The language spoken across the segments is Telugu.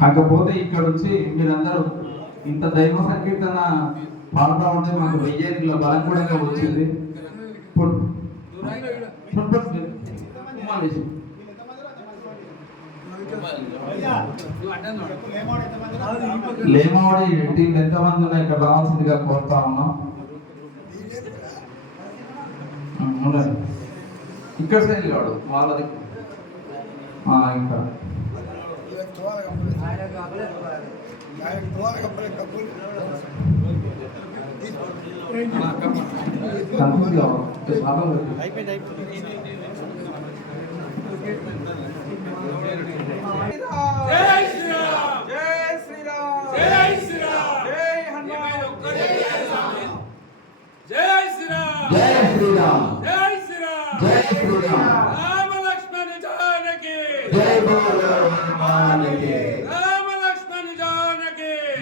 కాకపోతే ఇక్కడ వచ్చి మీరందరూ ఇంత దైవ సంకీర్తన పాడుతూ ఉంటే మాకు వెయ్యేళ్ళ బలం కూడా వచ్చింది. లేమావడి టీం ఎంతమంది ఉన్నాయి ఇక్కడ రావాల్సిందిగా కోరుతా ఉన్నాం. ఇక్కడ సైడ్ కాడు వాళ్ళది ఇంకా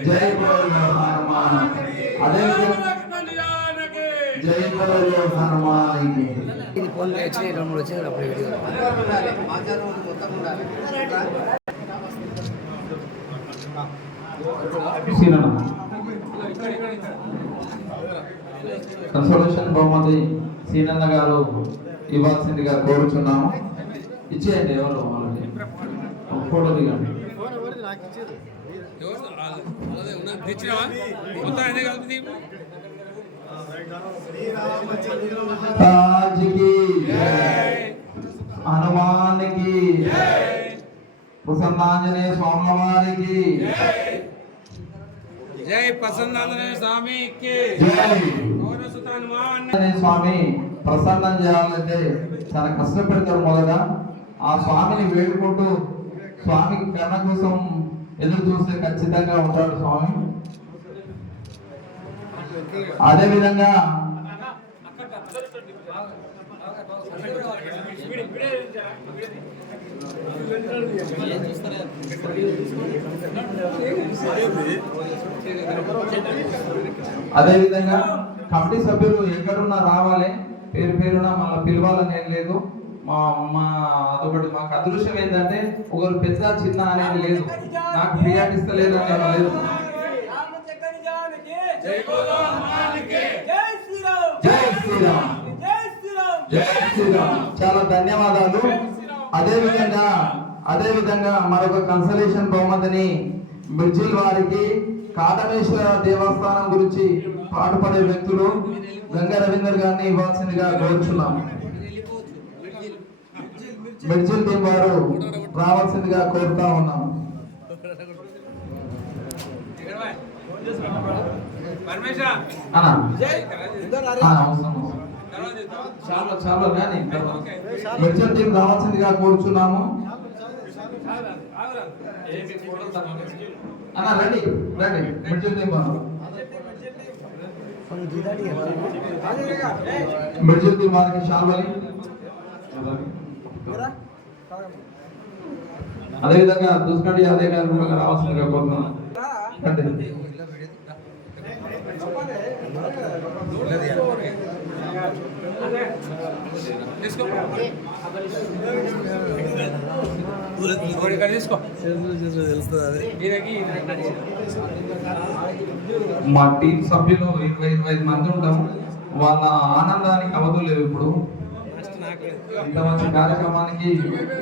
जय बोलो हनुमान जय बोलो हनुमान की फोन में अच्छे डाउनलोड వచ్చే అప్పుడు వీడియో కన్సోలేషన్ బహుమతి సీనన్న గారు ఇవ్వాల్సిందిగా కోరుచున్నాము. ఇచ్చేయండి ఎవరు ఫోటో దిగండి. आज की हनुमान की प्रसन्नांजनेय स्वामी वारी की जय प्रसन्नांजनेय स्वामी की जय स्वामी ప్రసన్నం చేయాలంటే చాలా కష్టపడతారు. మొదట ఆ స్వామిని వేడుకుంటూ స్వామి కరుణ కోసం ఎదురు చూస్తే ఖచ్చితంగా ఉంటాడు స్వామి. అదే విధంగా కమిటీ సభ్యులు ఎక్కడున్నా రావాలి, పేరు పేరున మళ్ళీ పిలవాలని ఏం లేదు. అదొకటి మాకు అదృశ్యం ఏంటంటే ఒకరు పెద్ద చిన్న అనేది లేదు, నాకు ప్రియాటిస్తలేదు అనేది లేదు. చాలా ధన్యవాదాలు. అదే విధంగా మరొక కన్సలేషన్ బహుమతిని బ్రిడ్జిల్ వారికి కాటమేశ్వర దేవస్థానం గురించి పాటుపడే వ్యక్తులు గంగా రవీందర్ గారిని ఇవ్వాల్సిందిగా కోరుచున్నాం. బ్రిడ్జిల్ టీం వారు రావాల్సిందిగా కోరుతా ఉన్నాం. చాలా కానీ బ్రిడ్జిల్ టీం రావాల్సిందిగా కోరుచున్నాము. రండి రండి బ్రిడ్జిల్ టీం వారు. బ్రిడ్జిల్ టీం వారికి శాల్వలి, అదేవిధంగా దుస్కండి అదే గారు కూడా రావాల్సిందిగా కోరుతున్నాను. మా టీం సభ్యులు 20-25 మంది ఉంటాము. వాళ్ళ ఆనందానికి అవధులు లేవు. ఇప్పుడు ఇంత మంచి కార్యక్రమానికి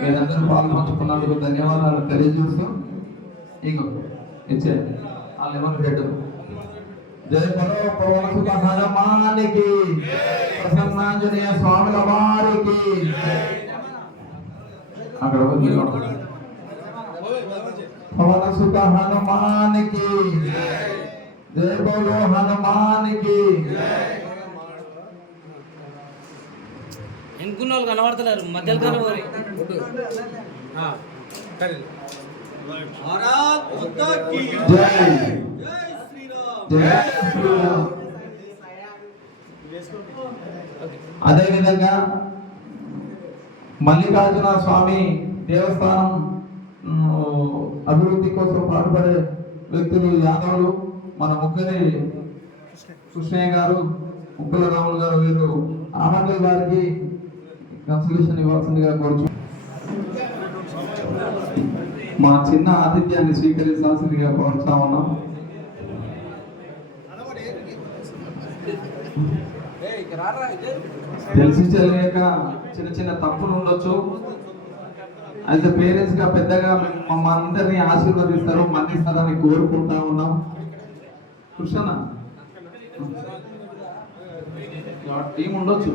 మీరందరూ పాల్పంచుకున్నందుకు ధన్యవాదాలు తెలియజేస్తూ ఇంకో ఇచ్చే ఆ లెవెల్ హెడ్ జయ బలో పవన హనుమానికి ప్రసన్నాంజనేయ స్వాముల వారికి అక్కడ పవన సుత హనుమానికి జయ బలో హనుమానికి. ఎన్నుకున్న వాళ్ళు కనబడతలేరు మధ్యలో కనబడి జై శ్రీరామ్. అదేవిధంగా మల్లికార్జున స్వామి దేవస్థానం అభివృద్ధి కోసం పాటుపడే వ్యక్తులు యాదవులు మన ముఖ్యని కృష్ణయ్య గారు, ముక్కల రాములు గారు, వీరు ఆమంగల్ వారికి కన్సల్టేషన్ ఇవ్వాల్సిందిగా కోరుచు మా చిన్న ఆతిథ్యాన్ని స్వీకరించాల్సిందిగా కోరుతా ఉన్నాం. తెలిసి తెలియక చిన్న చిన్న తప్పులు ఉండొచ్చు. అయితే పేరెంట్స్ గా పెద్దగా మమ్మల్ని అందరినీ ఆశీర్వదిస్తారు, మన్నిస్తారని కోరుకుంటా ఉన్నాం. కృష్ణ టీం ఉండొచ్చు,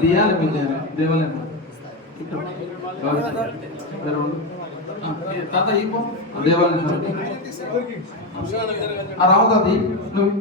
దియాలి మీకు దేవాలయం తాత ఇవ్వు దేవాలయం రావు తాత నువ్వు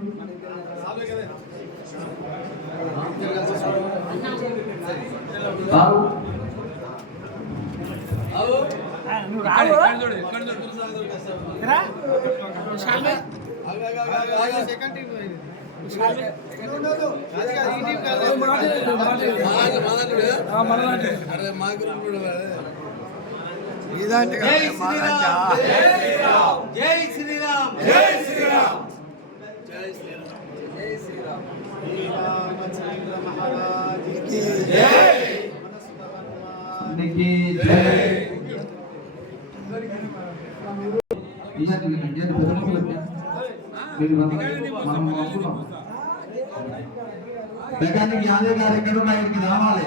మెకానిక్ యాదవ్ గారు ఎక్కడున్నా ఇక్కడికి రావాలి.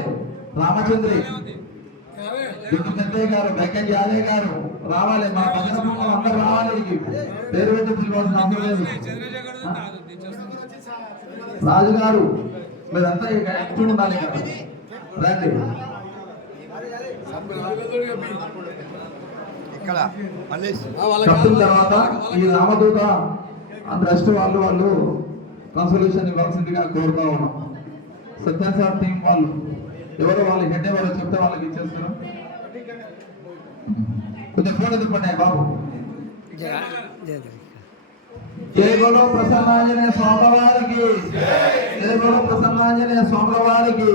రామచంద్రి పెద్దయ్య గారు, మెకానిక్ యాదవ్ గారు రావాలి. మా భజన బృందం అందరూ రావాలి. పేరు పెట్టి పిలవాల్సిన అవసరం లేదు. రాజు గారు మీరంతా యాక్టివ్ ఉండాలి కదా, రండి. కప్పిన తర్వాత ఈ రామదూత ట్రస్ట్ వాళ్ళు కన్సల్టేషన్ ఇవ్వాల్సిందిగా కోరుతా ఉన్నాం. సత్యం సార్ టీం వాళ్ళు ఎవరో వాళ్ళు హెడ్ ఎవరో చెప్తే వాళ్ళకి ఇచ్చేస్తారు. కొంచెం ఫోన్ ఎదుర్కొన్నాయి బాబు. జై బోలో ప్రసన్నాంజనేయ స్వామి వారికి, జై బోలో ప్రసన్నాంజనేయ స్వామి వారికి.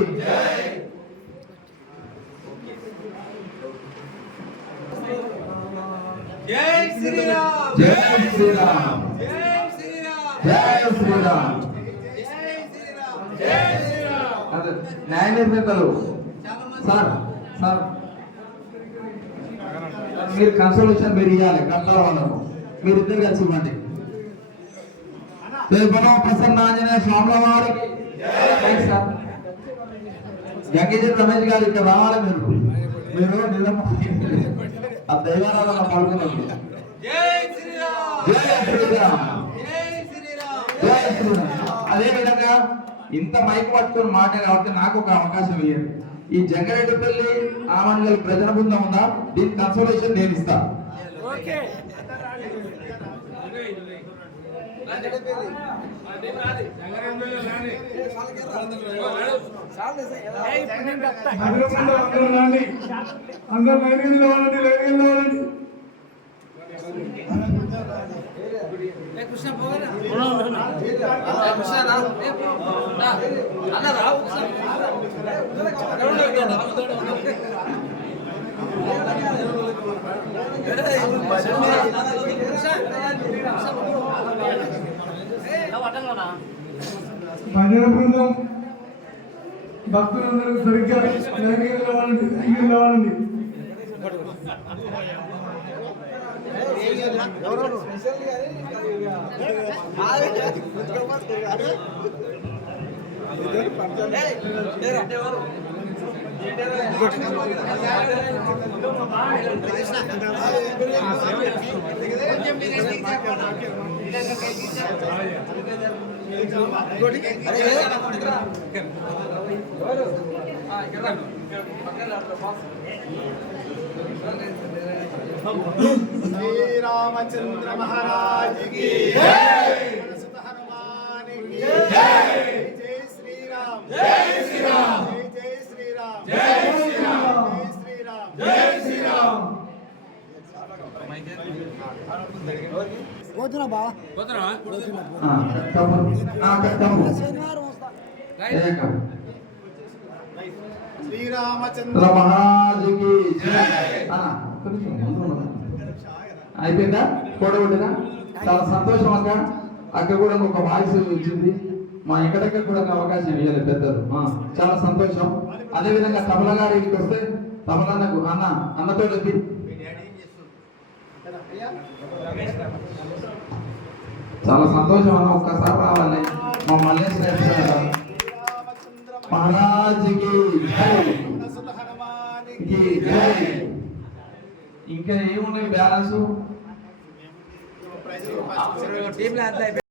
జై శ్రీరామ్, జై శ్రీరామ్, జై శ్రీరామ్, జై శ్రీరామ్, జై శ్రీరామ్, జై శ్రీరామ్. అదే న్యాయ నిర్ణేతలు సార్ సార్ మీరు కన్సల్టేషన్ మీరు ఇవ్వాలి. కట్టాల వాళ్ళకు మీరు ఇద్దరు కలిసి ఇవ్వండి. జై బోలో ప్రసన్నాంజనేయ స్వామి వారికి. సార్ గంగిజీ రమేష్ గారు ఇక్కడ రావాలి. మీరు నిజం ఆ దైవారాధన పాల్గొనండి. జై శ్రీరామ్, జై శ్రీరామ్, జై శ్రీరామ్, జై శ్రీరామ్. అదే విధంగా ఇంత మైక్ పట్టుకుని మాట కాబట్టి నాకు ఒక అవకాశం ఇవ్వండి. ఈ జంగారెడ్డిపల్లి ఆమన్గల్ ప్రజల బృందం ఉందా, దీని కన్సల్టేషన్ నేను ఇస్తా. అందరూ లైన్ వాడండి, లైన్ వాడండి. భజన బృందం భక్తులందరూ సరిగ్గా లైన్ వాడండి. శ్రీరామచంద్ర మహారాజ్ కి జై, హనుమాన్ కి జై. జై శ్రీరామ్, జై శ్రీరామ్, జై శ్రీరామ్, జై శ్రీరామ్, జై శ్రీరామ్. పోతున్నా బా, పోతున్నా. శనివారం వస్తా. శ్రీరామచంద్ర మహారాజుకి అన్న ఒక్క నిమిషం, ముందు ఉన్నదా? అయిపోయిందా? కూడబెట్టినా? చాలా సంతోషం అక్క. అక్క కూడా ఒక వాయిస్ ఇచ్చింది. మా ఎక్కడెక్కడ కూడా ఒక అవకాశం ఇవ్వాలి పెద్దలు. చాలా సంతోషం. అదే విధంగా తబల గారికి వస్తే తబలన్నకు అన్నతో చెప్పి చాలా సంతోషం అన్న. ఒక్కసారి రావాలి మా మల్లేష్ మహారాజుకి జై. ఇంకా ఏమున్నాయి బ్యాలెన్స్? టీంలో